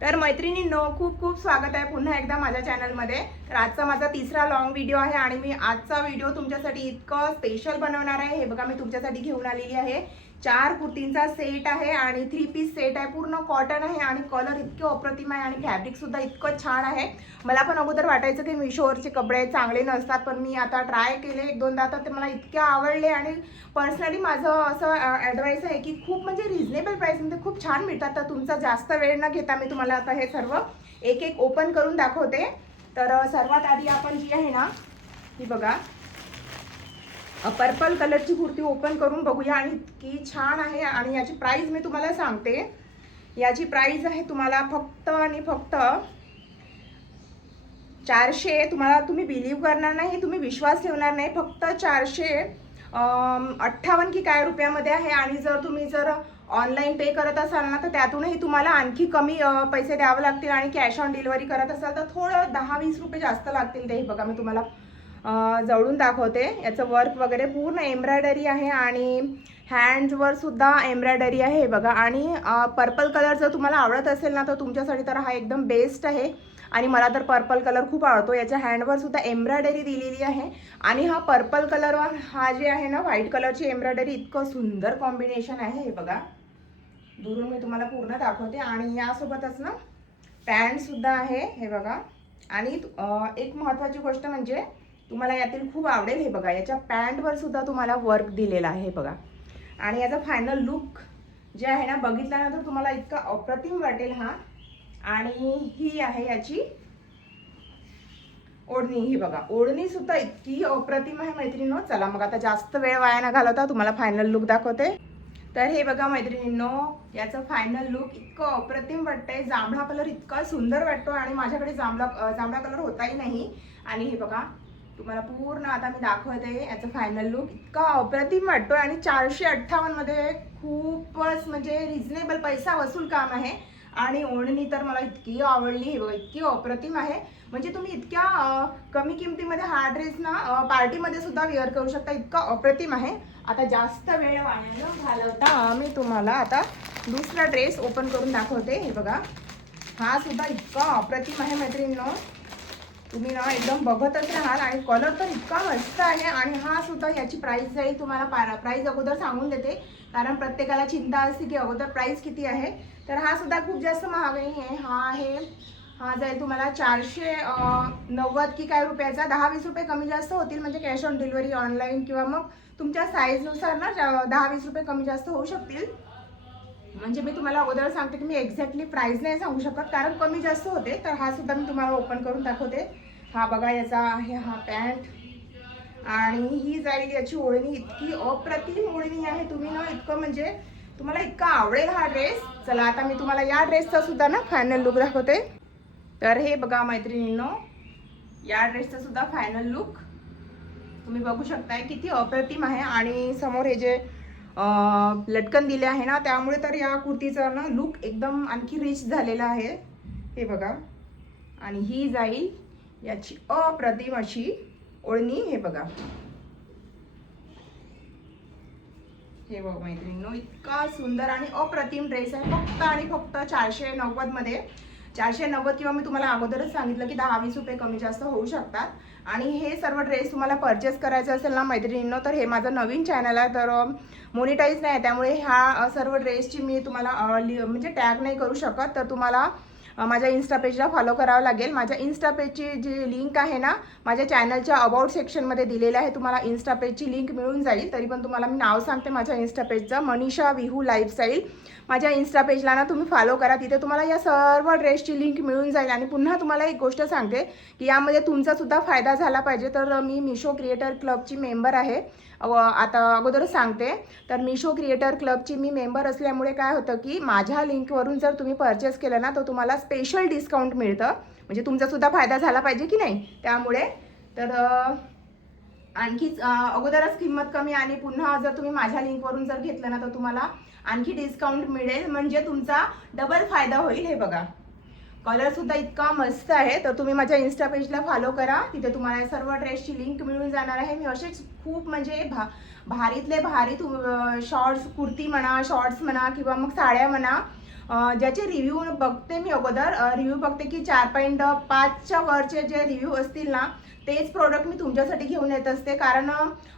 तर मैत्रिणींनो, खूप खूप स्वागत आहे पुन्हा एकदा माझ्या चॅनलमध्ये। तर आजचा माझा तिसरा लॉंग व्हिडिओ आहे आणि मी आजचा व्हिडिओ तुमच्यासाठी इतकं स्पेशल बनवणार आहे। हे बघा, मी तुमच्यासाठी घेऊन आलेली आहे 4 कुर्तींचा सेट आहे आणि 3 पीस सेट आहे। पूर्ण कॉटन आहे आणि कलर इतके अप्रतिम आहे आणि फॅब्रिक सुद्धा इतकं छान आहे। मला पण अगोदर वाटायचं की मिशोवरचे कपडे चांगले नसतात, पण मी आता ट्राय केले एक दोनदा, तर ते मला इतके आवडले आणि पर्सनली माझं असं ॲडवाइस आहे की खूप म्हणजे रिजनेबल प्राइसमध्ये खूप छान मिळतात। तर तुमचा जास्त वेळ न घेता मी तुम्हाला आता हे सर्व एक एक ओपन करून दाखवते। तर सर्वात आधी आपण जी आहे ना, ही बघा, पर्पल कलरची कुर्ती ओपन करून बघूया आणि इतकी छान आहे। आणि याची प्राइस मी तुम्हाला सांगते। याची प्राइस आहे तुम्हाला फक्त आणि फक्त 400। तुम्ही बिलीव्ह करणार नाही, तुम्ही विश्वास ठेवणार नाही, फक्त 458 की काय रुपयामध्ये आहे। आणि जर ऑनलाईन पे करत असाल ना, तर त्यातूनही तुम्हाला आणखी कमी पैसे द्यावे लागतील आणि कॅश ऑन डिलिव्हरी करत असाल तर थोडं 10-20 रुपये जास्त लागतील। ते बघा, मी तुम्हाला जवळून दाखवते। याचं वर्क वगैरे पूर्ण एम्ब्रॉयडरी आहे आणि हँड्सवर सुद्धा एम्ब्रॉयडरी आहे, हे बघा। आणि पर्पल कलर जर तुम्हाला आवडत असेल ना, तर तुमच्यासाठी तर हा एकदम बेस्ट आहे आणि मला तर पर्पल कलर खूप आवडतो। याच्या हँडवर सुद्धा एम्ब्रॉयडरी दिलेली आहे आणि हा पर्पल कलरवर हा जे आहे ना, व्हाईट कलरची एम्ब्रॉयडरी, इतकं सुंदर कॉम्बिनेशन आहे। हे बघा, दुरून मी तुम्हाला पूर्ण दाखवते। आणि यासोबतच ना पॅन्ट सुद्धा आहे, हे बघा। आणि एक महत्त्वाची गोष्ट म्हणजे तुम्हाला यातील खूप आवडेल, हे बघा, याच्या पॅन्टवर सुद्धा तुम्हाला वर्क दिलेला आहे, हे बघा। आणि याचा फायनल लुक जे आहे ना, बघितल्यानंतर तुम्हाला इतका अप्रतिम वाटेल हा। आणि ही आहे याची ओढणी, ही बघा, ओढणी सुद्धा इतकी अप्रतिम आहे मैत्रिणींनो। चला मग आता जास्त वेळ वाया न घालवता तुम्हाला फायनल लुक दाखवते। तर हे बघा मैत्रिणींनो, याचं फायनल लुक इतकं अप्रतिम वाटतंय। जांभळा कलर इतका सुंदर वाटतो आणि माझ्याकडे जांभळा कलर होताही नाही। आणि हे बघा, तुम्हाला पूर्ण आता मी दाखवते याचं फायनल लुक, इतका अप्रतिम वाटतोय। आणि 458 मध्ये खूपच म्हणजे रिजनेबल, पैसा वसूल काम आहे। आणि ओढणी तर मला इतकी आवडली, हे बघा, इतकी अप्रतिम आहे। म्हणजे तुम्ही इतक्या कमी किमतीमध्ये हा ड्रेस ना पार्टीमध्ये सुद्धा वेअर करू शकता, इतका अप्रतिम आहे। आता जास्त वेळ वाया न घालवता मी तुम्हाला आता दुसरा ड्रेस ओपन करून दाखवते। हे बघा, हा सुद्धा इतका अप्रतिम आहे मैत्रिणींनो, तुम्ही ना एकदम बघतच राहाल। आणि कलर तर इतका मस्त आहे। आणि हा सुद्धा, याची प्राइस जाईल तुम्हाला, प्राइस अगोदर सांगून देते, कारण प्रत्येकाला चिंता असते की अगोदर प्राइस किती आहे। तर हा सुद्धा खूप जास्त महाग नाही आहे। हा जाईल तुम्हाला 490 की काय रुपयाचा। 10-20 रुपये कमी जास्त होतील, म्हणजे कॅश ऑन डिलिव्हरी ऑनलाईन किंवा मग तुमच्या साईजनुसार ना 10-20 रुपये कमी जास्त होऊ शकतील। म्हणजे मी तुम्हाला अगोदर सांगते की मी एक्झॅक्टली प्राइस नाही सांगू शकत, कारण कमी जास्त होते। तर हा सुद्धा मी तुम्हाला ओपन करून दाखवते। हा बघा, याचा आहे हा पॅन्ट आणि ही जाईल याची ओढणी, इतकी अप्रतिम ओढणी आहे। तुम्ही ना इतकं म्हणजे तुम्हाला इतका आवडेल हा ड्रेस। चला आता मी तुम्हाला या ड्रेसचा सुद्धा ना फायनल लुक दाखवते। तर हे बघा मैत्रिणींनो, या ड्रेसचा सुद्धा फायनल लुक तुम्ही बघू शकताय, किती अप्रतिम आहे। आणि समोर हे जे लटकन दिले आहे ना, त्यामुळे तर या कुर्तीचा ना लुक एकदम आणखी रिच झालेला आहे, हे बघा। आणि ही जाईल याची अप्रतिम अशी ओढणी, हे बघा। हे बघा मैत्रिणींनो, इतका सुंदर आणि अप्रतिम ड्रेस आहे, फक्त आणि फक्त 490 मध्ये। 490 किंवा मी तुम्हाला अगोदरच सांगितलं की 10-20 रुपये कमी जास्त होऊ शकतात। आणि हे सर्व ड्रेस तुम्हाला परचेस करायचे असेल ना मैत्रिणींनो, तर हे माझं नवीन चॅनल आहे, तर मोनिटाईज नाही आहे, त्यामुळे ह्या सर्व ड्रेसची मी तुम्हाला म्हणजे टॅग नाही करू शकत। तर तुम्हाला माझ्या इन्स्टा पेजला फॉलो करावं लागेल। माझ्या इन्स्टा पेजची जी लिंक आहे ना, माझ्या चॅनलच्या अबाउट सेक्शनमध्ये दिलेलं आहे, तुम्हाला इन्स्टा पेजची लिंक मिळून जाईल। तरी पण तुम्हाला मी नाव सांगते माझ्या इन्स्टा पेजचं, मनीषा विहू लाईफस्टाईल। माझ्या इन्स्टा पेजला ना तुम्ही फॉलो करा, तिथे तुम्हाला या सर्व ड्रेसची लिंक मिळून जाईल। आणि पुन्हा तुम्हाला एक गोष्ट सांगते की यामध्ये तुमचा सुद्धा फायदा झाला पाहिजे, तर मी मिशो क्रिएटर क्लबची मेंबर आहे। आता अगोदरच सांगते, तर मिशो क्रिएटर क्लबची मी मेंबर असल्यामुळे काय होतं की माझ्या लिंकवरून जर तुम्ही परचेस केलं ना, तर तुम्हाला स्पेशल डिस्काउंट मिळतं, म्हणजे तुमचा सुद्धा फायदा झाला पाहिजे की नाही, त्यामुळे। तर आणखीच अगोदरच किंमत कमी आणि पुन्हा जर तुम्ही माझ्या लिंकवरून जर घेतलं ना, तर तुम्हाला आणखी डिस्काउंट मिळेल, म्हणजे तुमचा डबल फायदा होईल। हे बघा, कलर सुद्धा इतका मस्त आहे। तर तुम्ही माझ्या इन्स्टा पेजला फॉलो करा, तिथे तुम्हाला सर्व ड्रेसची लिंक मिळून जाणार आहे। मी असेच खूप म्हणजे भारीतले भारी शॉर्ट्स, कुर्ती म्हणा, शॉर्ट्स म्हणा किंवा मग साड्या म्हणा, ज्याचे रिव्ह्यू बघते मी अगोदर रिव्ह्यू बघते की 4.5च्या वरचे जे रिव्ह्यू असतील ना तेच प्रोडक्ट मी तुमच्यासाठी घेऊन येत असते. कारण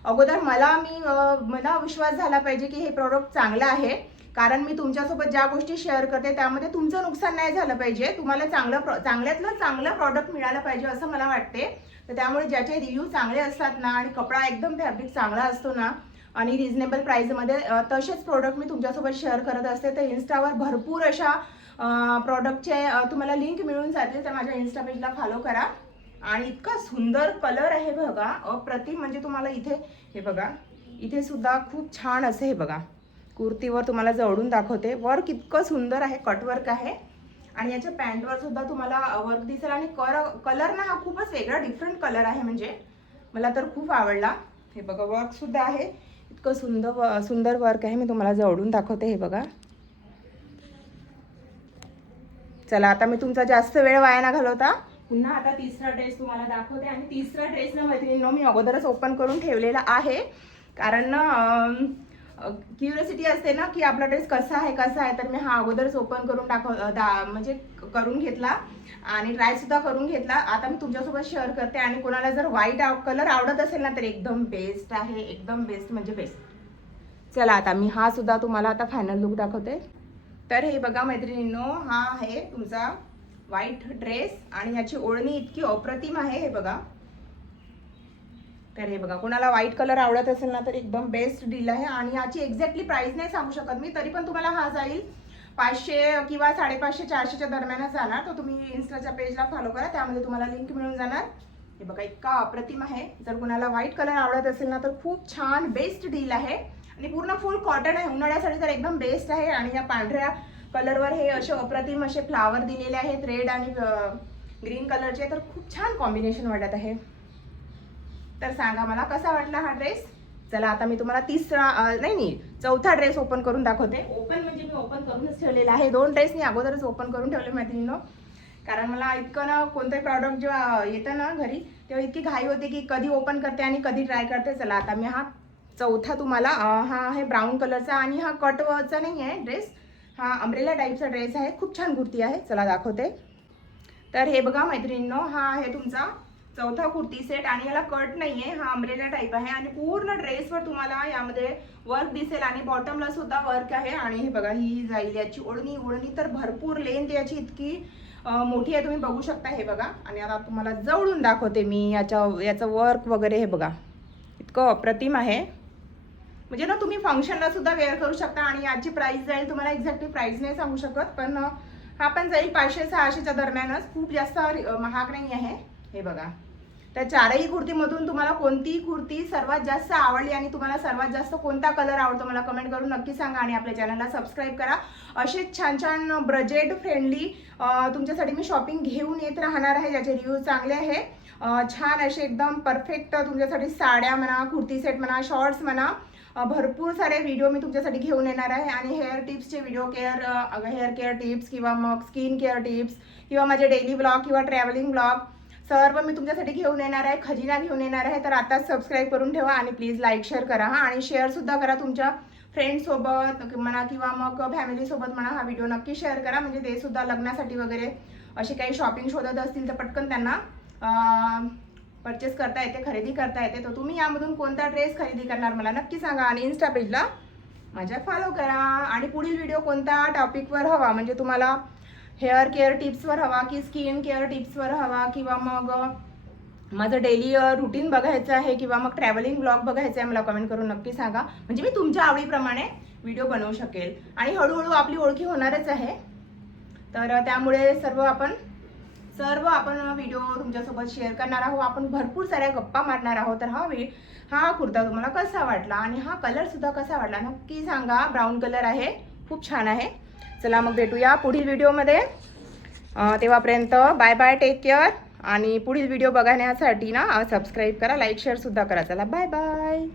अगोदर मला विश्वास झाला पाहिजे की हे प्रोडक्ट चांगलं आहे. कारण मी तुमच्यासोबत ज्या गोष्टी शेअर करते त्यामध्ये तुमचं नुकसान नाही झालं पाहिजे, तुम्हाला चांगल्यातलं चांगलं प्रोडक्ट मिळालं पाहिजे असं मला वाटते. तर त्यामुळे ज्याचे रिव्ह्यू चांगले असतात ना आणि कपडा एकदम फॅब्रिक चांगला असतो ना आणि रिजनेबल प्राईसमध्ये तसेच प्रोडक्ट मी तुमच्यासोबत शेअर करत असते. तर इन्स्टावर भरपूर अशा प्रोडक्टचे तुम्हाला लिंक मिळून जातील, तर माझ्या इन्स्टा पेजला फॉलो करा. आणि इतका सुंदर कलर आहे बघा, अप्रतिम. म्हणजे तुम्हाला इथे हे बघा, इथे सुद्धा खूप छान असे हे बघा कुर्तीवर तुम्हाला जवळून दाखवते. वर्क इतकं सुंदर आहे, कटवर्क आहे आणि याच्या पॅन्टवर सुद्धा तुम्हाला वर्क दिसेल. आणि कलर ना हा खूपच वेगळा डिफरंट कलर आहे, म्हणजे मला तर खूप आवडला. हे बघा वर्क सुद्धा आहे, इतकं सुंदर वर्क आहे. मी तुम्हाला जवळून दाखवते. हे बघा. चला आता मी तुमचा जास्त वेळ वाया न घालवता पुन्हा आता तिसरा ड्रेस तुम्हाला दाखवते. आणि तिसरा ड्रेस ना मैत्रिणींनो मी अगोदरच ओपन करून ठेवलेला आहे, कारण ना क्युरियोसिटी असते ना की आपला ड्रेस कसा आहे. तर मी हा अगोदरच ओपन करून म्हणजे करून घेतला आणि ट्राय सुद्धा करून घेतला. आता मी तुमच्यासोबत शेअर करते. आणि कोणाला जर व्हाईट कलर आवडत असेल ना तर एकदम बेस्ट आहे, एकदम बेस्ट म्हणजे बेस्ट. चला आता मी हा सुद्धा तुम्हाला आता फायनल लुक दाखवते. तर हे बघा मैत्रिणींनो, हा आहे तुमचा व्हाईट ड्रेस आणि याची ओढणी इतकी अप्रतिम आहे. हे बघा. तर हे बघा, कोणाला व्हाईट कलर आवडत असेल ना तर एकदम बेस्ट डील आहे. आणि याची एक्झॅक्टली प्राइस नाही सांगू शकत मी, तरी पण तुम्हाला हा जाईल 500 किंवा 550-400च्या दरम्यानच जाणार. तर तुम्ही इन्स्टाच्या पेजला फॉलो करा, त्यामध्ये तुम्हाला लिंक मिळून जाणार. हे बघा इतका अप्रतिम आहे. जर कोणाला व्हाईट कलर आवडत असेल ना तर खूप छान बेस्ट डील आहे. आणि पूर्ण फुल कॉटन आहे, उन्हाळ्यासाठी तर एकदम बेस्ट आहे. आणि या पांढऱ्या कलरवर हे असे अप्रतिम असे फ्लावर दिलेले आहेत, रेड आणि ग्रीन कलरचे. तर खूप छान कॉम्बिनेशन वाटत आहे. तर सांगा मला कसा वाटला हा ड्रेस. चला आता मी तुम्हाला चौथा ड्रेस ओपन करून दाखवते. ओपन म्हणजे मी ओपन करूनच ठेवलेला आहे. 2 ड्रेस मी अगोदरच ओपन करून ठेवले मैत्रिणींनो, कारण मला इतकं ना कोणतंही प्रॉडक्ट जेव्हा येतं ना घरी तेव्हा इतकी घाई होते की कधी ओपन करते आणि कधी ट्राय करते. चला आता मी हा चौथा तुम्हाला हा आहे ब्राऊन कलरचा आणि हा कटचा नाही आहे ड्रेस, हा अम्ब्रेला टाईपचा ड्रेस आहे. खूप छान कुर्ती आहे. चला दाखवते. तर हे बघा मैत्रिणींनो, हा आहे तुमचा चौथा कुर्ती सेट आणि याला कट नाहीये, हा अम्ब्रेला टाईप आहे. आणि पूर्ण ड्रेसवर तुम्हाला यामध्ये वर्क दिसेल आणि बॉटमला सुद्धा वर्क आहे. आणि हे बघा ही जाईल याची ओढणी तर भरपूर लेंथ याची इतकी मोठी आहे, तुम्ही बघू शकता. हे बघा. आणि आता तुम्हाला जवळून दाखवते मी याचं वर्क वगैरे. हे बघा इतकं अप्रतिम आहे, म्हणजे ना तुम्ही फंक्शनला सुद्धा वेअर करू शकता. आणि याची प्राइस जाईल, तुम्हाला एक्झॅक्टली प्राइस नाही सांगू शकत, पण हा पण जाईल 500-600च्या दरम्यानच, खूप जास्त महाग नाही आहे. हे बघा. तर चारही कुर्तीमधून तुम्हाला कोणती कुर्ती सर्वात जास्त आवडली आणि तुम्हाला सर्वात जास्त कोणता कलर आवडतो मला कमेंट करून नक्की सांगा. आणि आपल्या चॅनलला सबस्क्राईब करा. असेच छान छान बजेट फ्रेंडली तुमच्यासाठी मी शॉपिंग घेऊन येत राहणार आहे, ज्याचे रिव्ह्यू चांगले आहे. छान असे एकदम परफेक्ट तुमच्यासाठी साड्या म्हणा, कुर्ती सेट म्हणा, शॉर्ट्स म्हणा, भरपूर सारे व्हिडिओ मी तुमच्यासाठी घेऊन येणार आहे. आणि हेअर टिप्सचे व्हिडिओ, हेअर केअर टिप्स किंवा मग स्किन केअर टिप्स किंवा माझे डेली ब्लॉग किंवा ट्रॅव्हलिंग ब्लॉग सर्व मी तुमच्यासाठी घेऊन येणार आहे, खजिना घेऊन येणार आहे. तर आताच सबस्क्राईब करून ठेवा आणि प्लीज लाईक शेअर करा. आणि शेअरसुद्धा करा तुमच्या फ्रेंड्ससोबत म्हणा किंवा मग फॅमिलीसोबत म्हणा. हा व्हिडिओ नक्की शेअर करा, म्हणजे ते सुद्धा लग्नासाठी वगैरे अशी काही शॉपिंग शोधत असतील तर पटकन त्यांना परचेस करता येते, खरेदी करता येते. तर तुम्ही यामधून कोणता ड्रेस खरेदी करणार मला नक्की सांगा. आणि इन्स्टा पेजला माझ्या फॉलो करा. आणि पुढील व्हिडिओ कोणत्या टॉपिकवर हवा, म्हणजे तुम्हाला हेअर केअर टिप्सवर हवा की स्किन केअर टिप्सवर हवा किंवा मग माझं डेली रुटीन बघायचं आहे किंवा मग ट्रॅव्हलिंग ब्लॉग बघायचं आहे, मला कमेंट करून नक्की सांगा, म्हणजे मी तुमच्या आवडीप्रमाणे व्हिडिओ बनवू शकेल. आणि हळूहळू आपली ओळखी होणारच आहे, तर त्यामुळे सर्व आपण व्हिडिओ तुमच्यासोबत शेअर करणार आहोत. आपण भरपूर साऱ्या गप्पा मारणार आहोत. तर हा कुर्ता तुम्हाला कसा वाटला आणि हा कलर सुद्धा कसा वाटला नक्की सांगा. ब्राऊन कलर आहे, खूप छान आहे. चला मग भेटूया पुढील व्हिडिओमध्ये. तेव्हापर्यंत बाय बाय, टेक केअर. आणि पुढील व्हिडिओ बघण्यासाठी ना सबस्क्राईब करा, लाईक शेअर सुद्धा करा. चला बाय बाय.